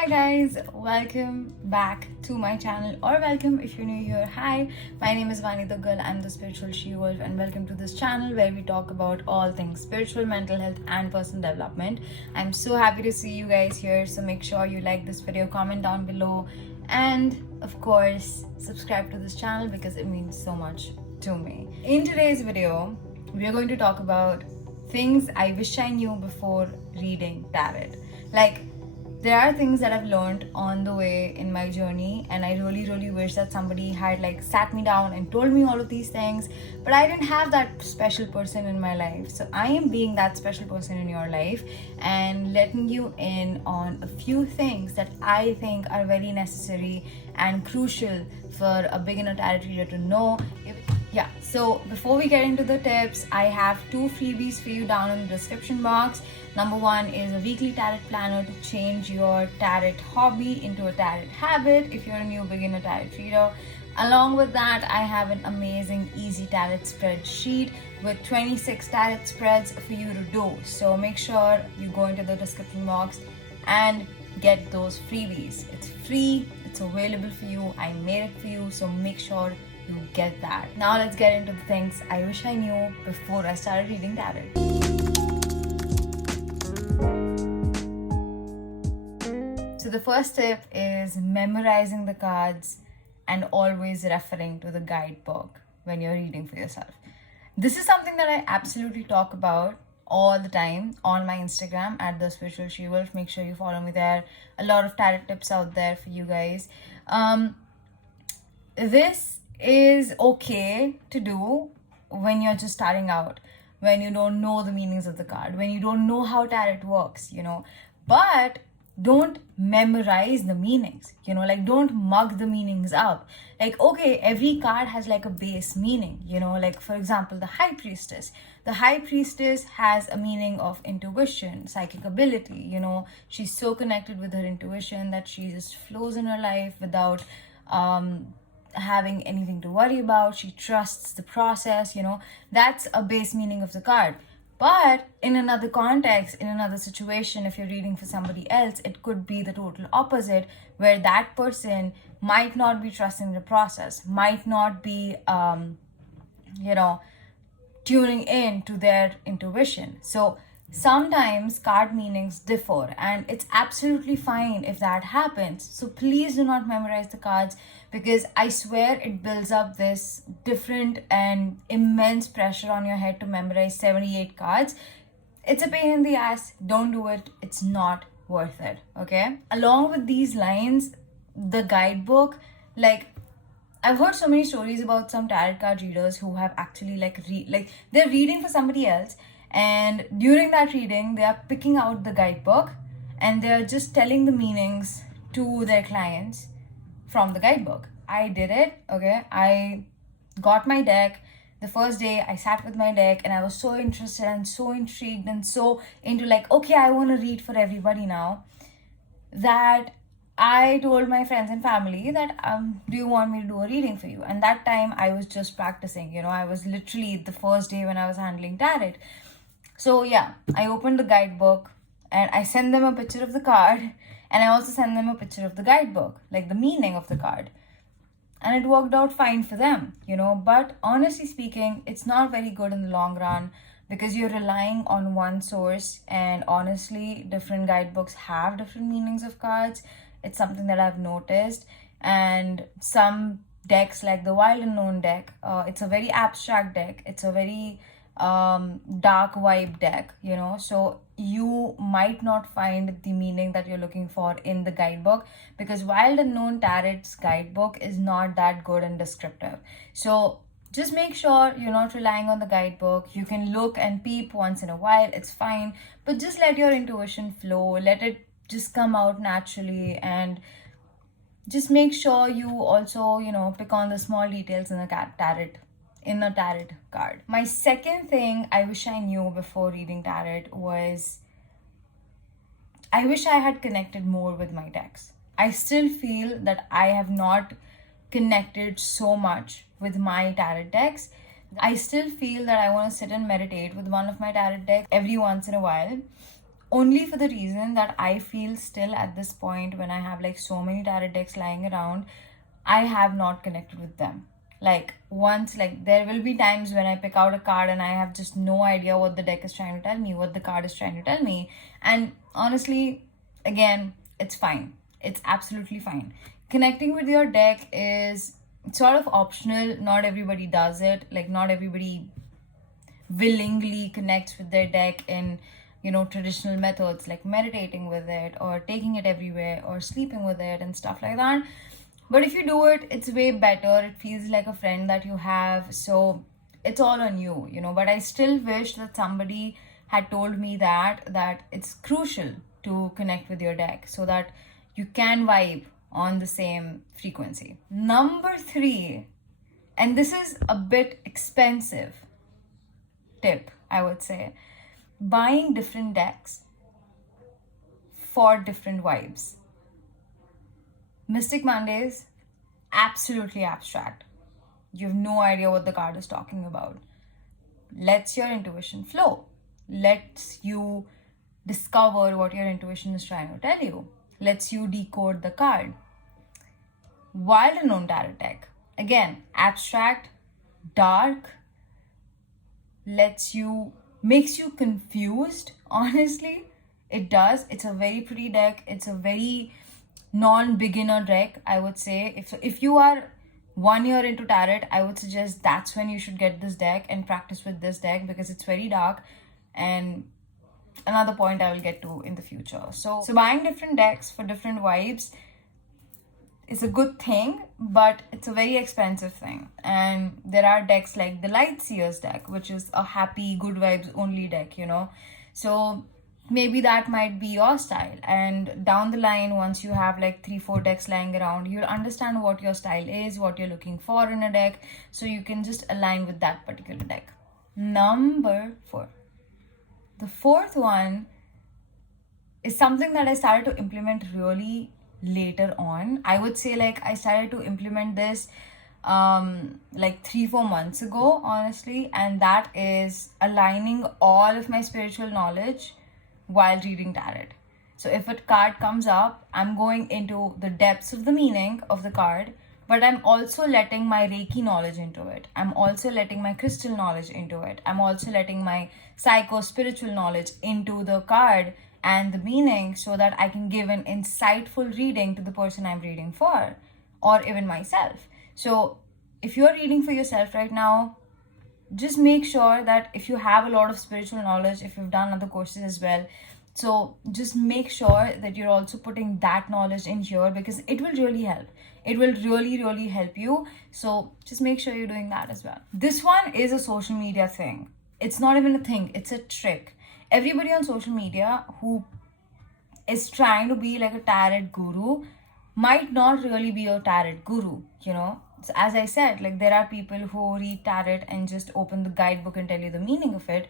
Hi guys, welcome back to my channel, or welcome if you're new here. Hi, my name is Vani the girl. I'm the spiritual she-wolf, and welcome to this channel where we talk about all things spiritual, mental health and personal development. I'm so happy to see you guys here, so make sure you like this video, comment down below, and of course subscribe to this channel because it means so much to me. In today's video, we are going to talk about things I wish I knew before reading tarot. Like, there are things that I've learned on the way in my journey, and I really wish that somebody had sat me down and told me all of these things, but I didn't have that special person in my life. So I am being that special person in your life and letting you in on a few things that I think are very necessary and crucial for a beginner tarot reader to know. Yeah, so before we get into the tips, I have two freebies for you down in the description box. Number one is a weekly tarot planner to change your tarot hobby into a tarot habit if you're a new beginner tarot reader. Along with that, I have an amazing easy tarot spreadsheet with 26 tarot spreads for you to do. So make sure you go into the description box and get those freebies. It's free, it's available for you, I made it for you, so make sure you get that. Now let's get into the things I wish I knew before I started reading tarot. So the first tip is memorizing the cards and always referring to the guidebook when you're reading for yourself. This is something that I absolutely talk about all the time on my Instagram at the spiritual she-wolf. Make sure you follow me there. A lot of tarot tips out there for you guys. This is okay to do when you're just starting out, when you don't know the meanings of the card, when you don't know how tarot works, but don't memorize the meanings, don't mug the meanings up. Okay, every card has a base meaning, for example, the high priestess. The high priestess has a meaning of intuition, psychic ability. She's so connected with her intuition that she just flows in her life without having anything to worry about. She trusts the process. That's a base meaning of the card. But in another context, in another situation, if you're reading for somebody else, it could be the total opposite, where that person might not be trusting the process, might not be tuning in to their intuition. So sometimes card meanings differ, and it's absolutely fine if that happens. So please do not memorize the cards, because I swear it builds up this different and immense pressure on your head to memorize 78 cards. It's a pain in the ass. Don't do it. It's not worth it. Okay? Along with these lines, the guidebook, I've heard so many stories about some tarot card readers who have actually they're reading for somebody else, and during that reading they are picking out the guidebook and they're just telling the meanings to their clients from the guidebook. I did it. Okay, I got my deck. The first day I sat with my deck and I was so interested and so intrigued and so into okay, I want to read for everybody now, that I told my friends and family that do you want me to do a reading for you? And that time I was just practicing. I was literally the first day when I was handling tarot. So yeah, I opened the guidebook and I sent them a picture of the card, and I also sent them a picture of the guidebook, the meaning of the card. And it worked out fine for them, but honestly speaking, it's not very good in the long run, because you're relying on one source, and honestly, different guidebooks have different meanings of cards. It's something that I've noticed. And some decks, like the Wild Unknown deck, it's a very abstract deck. It's a very dark vibe deck, so you might not find the meaning that you're looking for in the guidebook, because Wild Unknown Tarot's guidebook is not that good and descriptive. So just make sure you're not relying on the guidebook. You can look and peep once in a while, it's fine, but just let your intuition flow, let it just come out naturally, and just make sure you also pick on the small details in the tarot card. My second thing I wish I knew before reading tarot was, I wish I had connected more with my decks. I still feel that I have not connected so much with my tarot decks. I still feel that I want to sit and meditate with one of my tarot decks every once in a while, only for the reason that I feel still at this point, when I have like so many tarot decks lying around, I have not connected with them. Like once, like there will be times when I pick out a card and I have just no idea what the deck is trying to tell me, what the card is trying to tell me. And honestly, again, it's fine. It's absolutely fine. Connecting with your deck is sort of optional. Not everybody does it. Like not everybody willingly connects with their deck in, traditional methods like meditating with it or taking it everywhere or sleeping with it and stuff like that. But if you do it, it's way better. It feels like a friend that you have. So it's all on you. But I still wish that somebody had told me that it's crucial to connect with your deck so that you can vibe on the same frequency. Number 3, and this is a bit expensive tip, I would say, buying different decks for different vibes. Mystic Mondays, absolutely abstract. You have no idea what the card is talking about. Lets your intuition flow. Lets you discover what your intuition is trying to tell you. Lets you decode the card. Wild Unknown Tarot deck, again, abstract, dark, makes you confused, honestly. It does. It's a very pretty deck. It's a very non-beginner deck, I would say. If you are 1 year into tarot, I would suggest that's when you should get this deck and practice with this deck, because it's very dark, and another point I will get to in the future. So buying different decks for different vibes is a good thing, but it's a very expensive thing. And there are decks like the Light Seers deck, which is a happy, good vibes only deck, So maybe that might be your style. And down the line, once you have like 3-4 decks lying around, you'll understand what your style is, what you're looking for in a deck. So you can just align with that particular deck. Number 4. The fourth one is something that I started to implement really later on. I would say like I started to implement this like 3-4 months ago, honestly, and that is aligning all of my spiritual knowledge while reading tarot. So if a card comes up, I'm going into the depths of the meaning of the card, but I'm also letting my Reiki knowledge into it. I'm also letting my crystal knowledge into it. I'm also letting my psycho-spiritual knowledge into the card and the meaning, so that I can give an insightful reading to the person I'm reading for, or even myself. So if you're reading for yourself right now, just make sure that if you have a lot of spiritual knowledge, if you've done other courses as well, so just make sure that you're also putting that knowledge in here, because it will really help. It will really, really help you. So just make sure you're doing that as well. This one is a social media thing. It's not even a thing, it's a trick. Everybody on social media who is trying to be like a tarot guru might not really be a tarot guru, So as I said, like there are people who read tarot and just open the guidebook and tell you the meaning of it.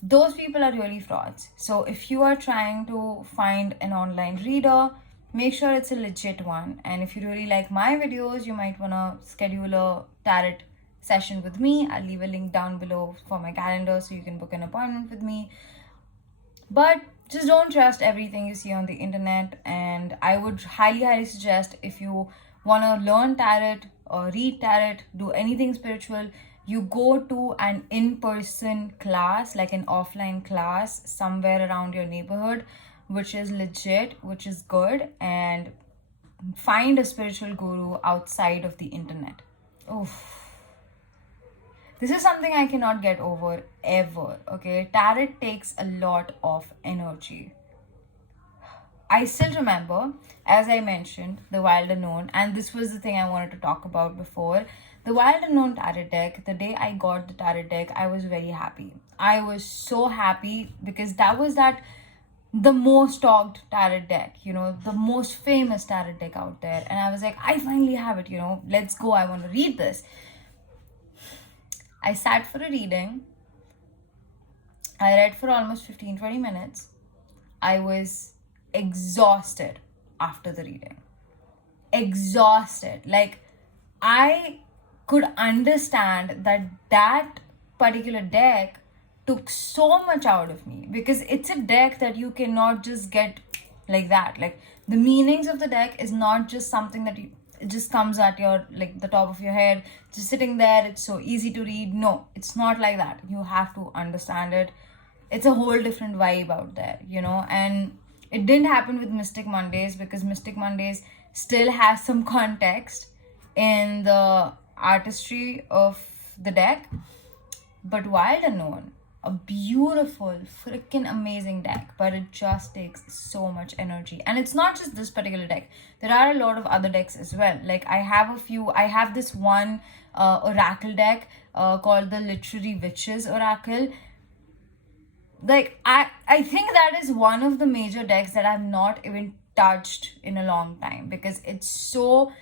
Those people are really frauds. So if you are trying to find an online reader, make sure it's a legit one. And if you really like my videos, you might want to schedule a tarot session with me. I'll leave a link down below for my calendar so you can book an appointment with me. But just don't trust everything you see on the internet. And I would highly suggest, if you want to learn tarot or read tarot, do anything spiritual, you go to an in-person class, like an offline class somewhere around your neighborhood, which is legit, which is good, and find a spiritual guru outside of the internet. Oof. This is something I cannot get over ever, okay? Tarot takes a lot of energy. I still remember, as I mentioned, the Wild Unknown, and this was the thing I wanted to talk about before. The Wild Unknown tarot deck, the day I got the tarot deck, I was very happy. I was so happy because that was the most talked tarot deck, the most famous tarot deck out there. And I was like, I finally have it, let's go, I want to read this. I sat for a reading. I read for almost 15-20 minutes. I was exhausted after the reading. Exhausted. Like, I could understand that particular deck took so much out of me, because it's a deck that you cannot just get like that. Like, the meanings of the deck is not just something that it just comes at your, like, the top of your head, just sitting there, it's so easy to read. No, it's not like that. You have to understand it. It's a whole different vibe out there, and it didn't happen with Mystic Mondays, because Mystic Mondays still has some context in the artistry of the deck. But Wild Unknown, a beautiful, freaking amazing deck, but it just takes so much energy. And it's not just this particular deck. There are a lot of other decks as well. Like, I have this one oracle deck called the Literary Witches Oracle. Like, I think that is one of the major decks that I've not even touched in a long time, because it's so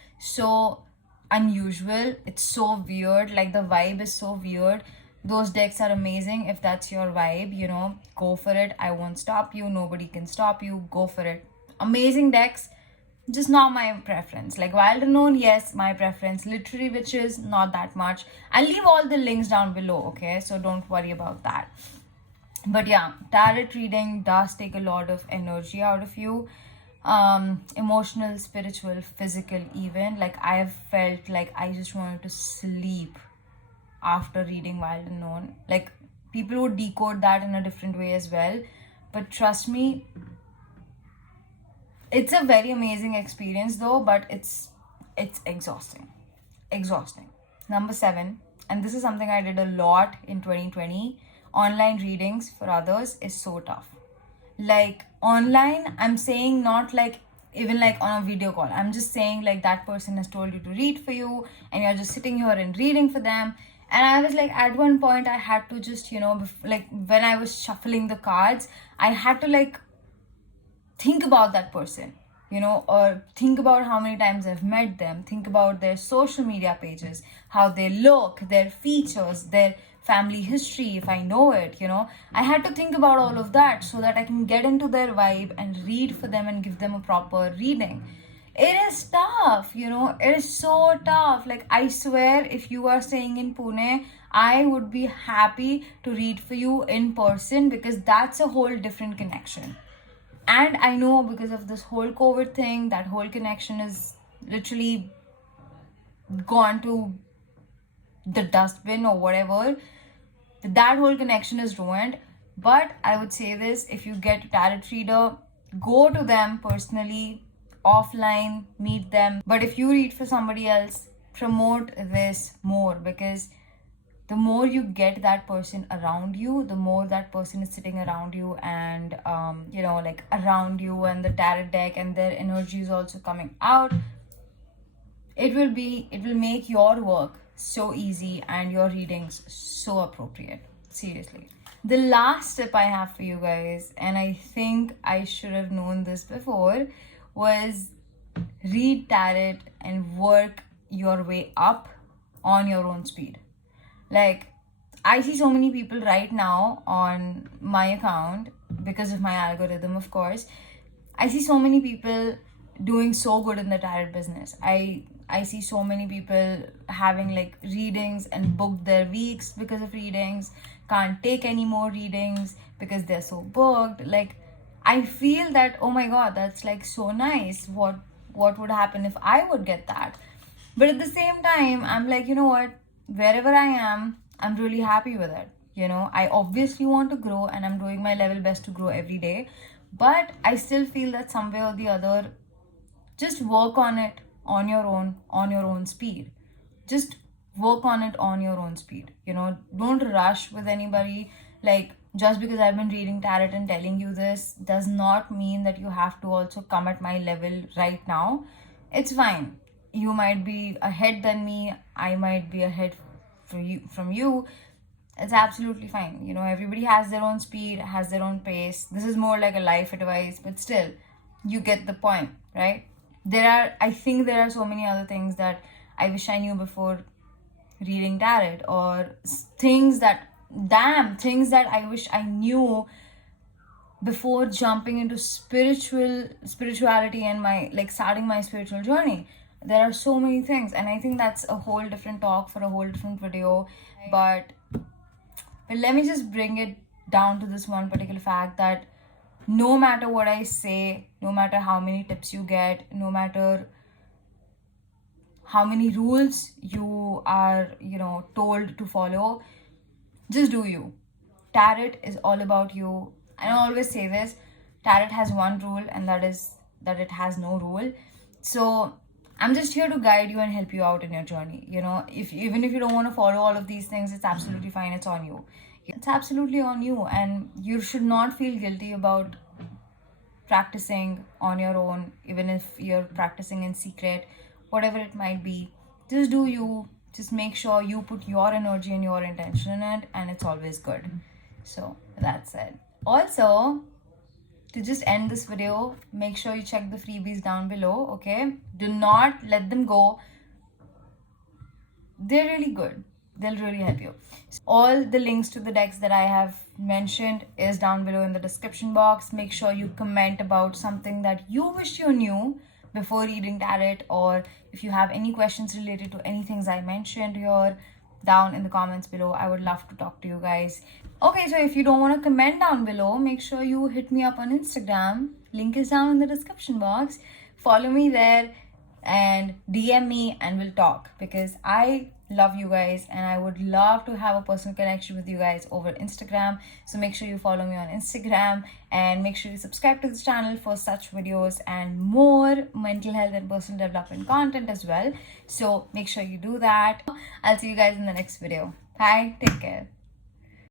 unusual. It's so weird. Like, the vibe is so weird. Those decks are amazing. If that's your vibe, go for it. I won't stop you. Nobody can stop you. Go for it. Amazing decks, just not my preference. Like, Wild Unknown, yes, my preference. Literary Witches, not that much. I'll leave all the links down below, okay? So don't worry about that. But yeah, tarot reading does take a lot of energy out of you. Emotional, spiritual, physical, even. Like, I've felt like I just wanted to sleep after reading Wild Unknown. Like, people would decode that in a different way as well, but trust me, it's a very amazing experience though. But it's exhausting. Number 7, and this is something I did a lot in 2020. Online readings for others is so tough. Like, online, I'm saying not like even like on a video call. I'm just saying, like, that person has told you to read for you and you're just sitting here and reading for them. And I was like, at one point I had to just, like, when I was shuffling the cards, I had to, like, think about that person, or think about how many times I've met them, think about their social media pages, how they look, their features, their family history, if I know it. I had to think about all of that so that I can get into their vibe and read for them and give them a proper reading. It is tough, it is so tough. Like, I swear, if you are staying in Pune, I would be happy to read for you in person, because that's a whole different connection. And I know, because of this whole COVID thing, that whole connection is literally gone to the dustbin or whatever. That whole connection is ruined. But I would say this: if you get a tarot reader, go to them personally, offline, meet them. But if you read for somebody else, promote this more, because the more you get that person around you, the more that person is sitting around you and like around you, and the tarot deck and their energy is also coming out. It will make your work so easy and your readings so appropriate. Seriously. The last tip I have for you guys, and I think I should have known this before, was read tarot and work your way up on your own speed. Like, I see so many people right now on my account, because of my algorithm, of course. I see so many people doing so good in the tarot business. I see so many people having, like, readings and booked their weeks because of readings, can't take any more readings because they're so booked. Like, I feel that, oh my god, that's, like, so nice. What would happen if I would get that? But at the same time, I'm like, you know what? Wherever I am, I'm really happy with it. I obviously want to grow, and I'm doing my level best to grow every day. But I still feel that somewhere or the other, just work on it on your own speed. Just work on it on your own speed. Don't rush with anybody. Like, just because I've been reading tarot and telling you this does not mean that you have to also come at my level right now. It's fine. You might be ahead than me. I might be ahead from you. It's absolutely fine. Everybody has their own speed, has their own pace. This is more like a life advice, but still, you get the point, right? I think there are so many other things that I wish I knew before reading tarot, or things that I wish I knew before jumping into spirituality and my, like, starting my spiritual journey. There are so many things, and I think that's a whole different talk for a whole different video. But But let me just bring it down to this one particular fact that no matter what I say, no matter how many tips you get, no matter how many rules you are, told to follow, just do you. Tarot is all about you. I always say this, tarot has one rule, and that is that it has no rule. So I'm just here to guide you and help you out in your journey. If even if you don't want to follow all of these things, it's absolutely fine. It's on you. It's absolutely on you, and you should not feel guilty about practicing on your own, even if you're practicing in secret, whatever it might be. Just do you. Just make sure you put your energy and your intention in it, and it's always good. So that's it. Also, to just end this video, make sure you check the freebies down below, okay? Do not let them go. They're really good. They'll really help you. All the links to the decks that I have mentioned is down below in the description box. Make sure you comment about something that you wish you knew before reading tarot, or if you have any questions related to any things I mentioned here, down in the comments below. I would love to talk to you guys. Okay, so if you don't want to comment down below, make sure you hit me up on Instagram. Link is down in the description box. Follow me there and DM me and we'll talk, because I love you guys and I would love to have a personal connection with you guys over Instagram. So make sure you follow me on Instagram and make sure you subscribe to this channel for such videos and more mental health and personal development content as well. So make sure you do that. I'll see you guys in the next video. Bye, take care.